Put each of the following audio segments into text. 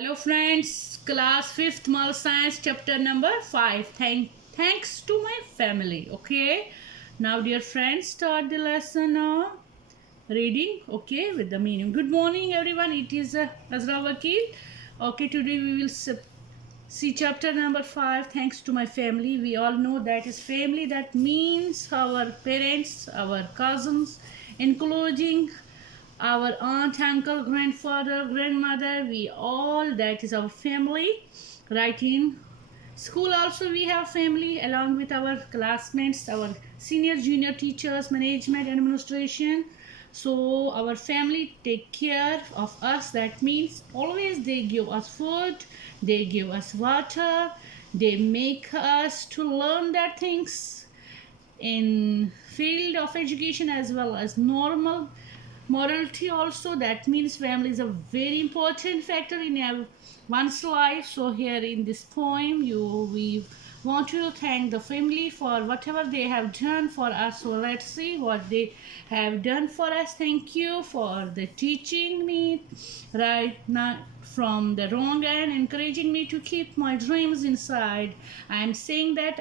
Hello friends, class 5th Moral Science chapter number 5. Thanks to my family. Okay. Now dear friends, start the lesson reading. Okay, with the meaning. Good morning everyone. It is Azra Vakil. Okay, today we will see chapter number 5. Thanks to my family. We all know that is family. That means our parents, our cousins, including our aunt, uncle, grandfather, grandmother, we all, that is our family. Right, in school also we have family along with our classmates, our senior junior teachers, management, administration. So our family take care of us. That means always they give us food, they give us water, they make us to learn that things in field of education as well as normal morality also. That means family is a very important factor in one's life. So here in this poem we want to thank the family for whatever they have done for us. So let's see what they have done for us. Thank you for the teaching me right now from the wrong and encouraging me to keep my dreams inside. I'm saying that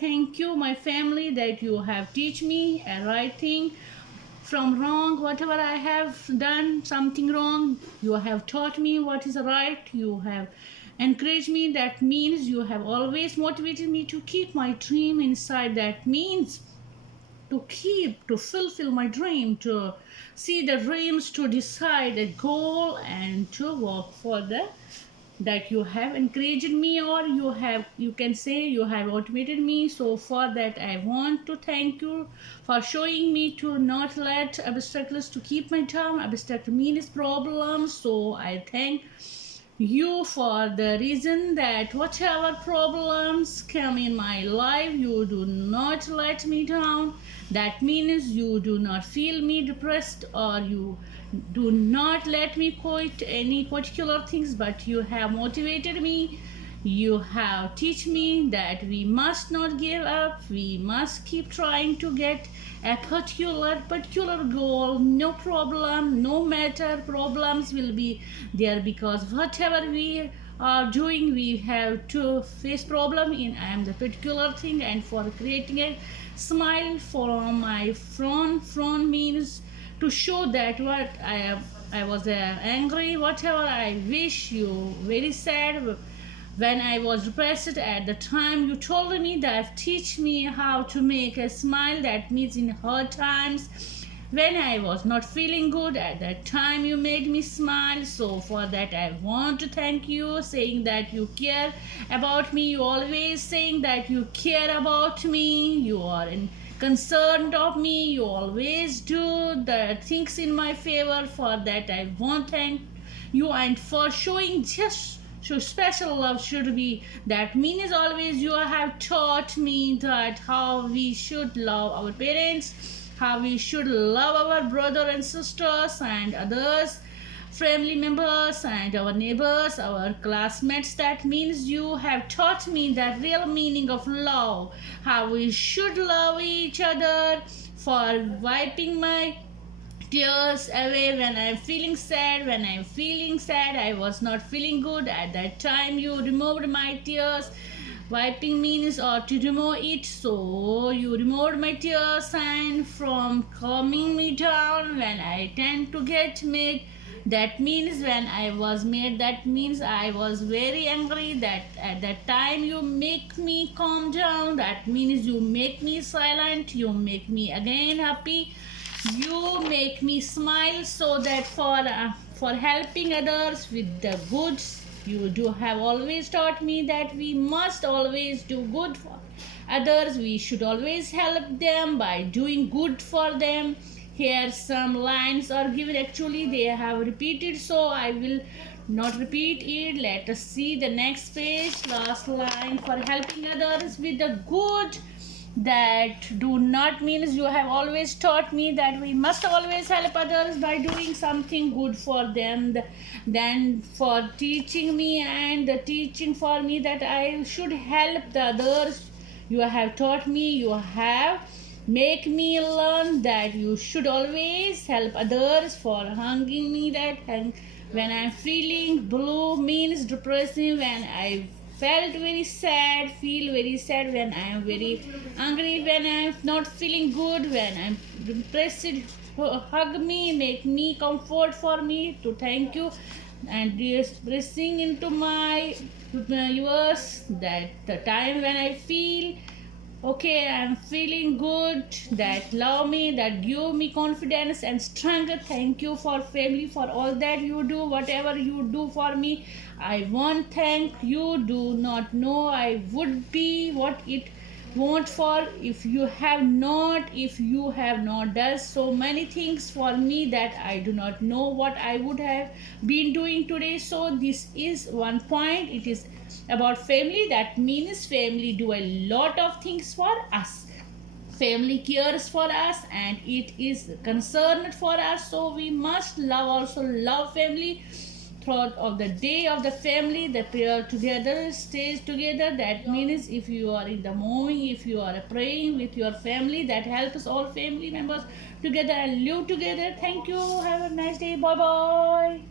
thank you my family that you have teach me a right thing from wrong. Whatever I have done something wrong, you have taught me what is right. You have encouraged me. That means you have always motivated me to keep my dream inside. That means to fulfill my dream, to see the dreams, to decide a goal and to work for the that you have encouraged me, or you can say you have motivated me. So for that I want to thank you for showing me to not let obstacles to keep my down. Obstacle means problems. So I thank you for the reason that whatever problems come in my life, you do not let me down. That means you do not feel me depressed, or you do not let me quit any particular things, but you have motivated me. You have teach me that we must not give up. We must keep trying to get a particular goal. No problem, no matter problems will be there, because whatever we are doing, we have to face problem in the particular thing. And for creating a smile from my front means to show that what I was angry, whatever I wish you very sad when I was depressed at the time. You told me that teach me how to make a smile. That means in hard times when I was not feeling good, at that time you made me smile. So for that I want to thank you, saying that you care about me. You always saying that you care about me. You are concerned of me. You always do the things in my favor. For that I want to thank you, and for showing just so special love should be. That means always you have taught me that how we should love our parents, how we should love our brother and sisters and others family members and our neighbors, our classmates. That means you have taught me that real meaning of love, how we should love each other, for wiping my tears away when I'm feeling sad. When I'm feeling sad, I was not feeling good. At that time, you removed my tears. Wiping means or to remove it. So you removed my tears and from calming me down when I tend to get mad. That means when I was mad, that means I was very angry. That at that time you make me calm down. That means you make me silent. You make me again happy. You make me smile. So that for helping others with the goods, you do have always taught me that we must always do good for others. We should always help them by doing good for them. Here some lines are given, actually they have repeated, so I will not repeat it. Let us see the next page. Last line, for helping others with the good. That do not means you have always taught me that we must always help others by doing something good for them. Then for teaching me and the teaching for me that I should help the others, you have taught me. You have make me learn that you should always help others for hanging me that hang when I'm feeling blue means depressing when I felt very sad feel very sad when I am very angry when I'm not feeling good when I'm depressed hug me make me comfort for me to thank you and just pressing into my yours that the time when I feel okay, I'm feeling good, that love me, that give me confidence and strength. Thank you for family, for all that you do, whatever you do for me. I want thank you. Do not know I would be what it want for if you have not done so many things for me that I do not know what I would have been doing today. So this is one point. It is about family. That means family do a lot of things for us. Family cares for us and it is concerned for us, so we must love family throughout of the day of the family. The prayer together stays together. That means if you are in the morning, if you are praying with your family, that helps all family members together and live together. Thank you, have a nice day, bye bye.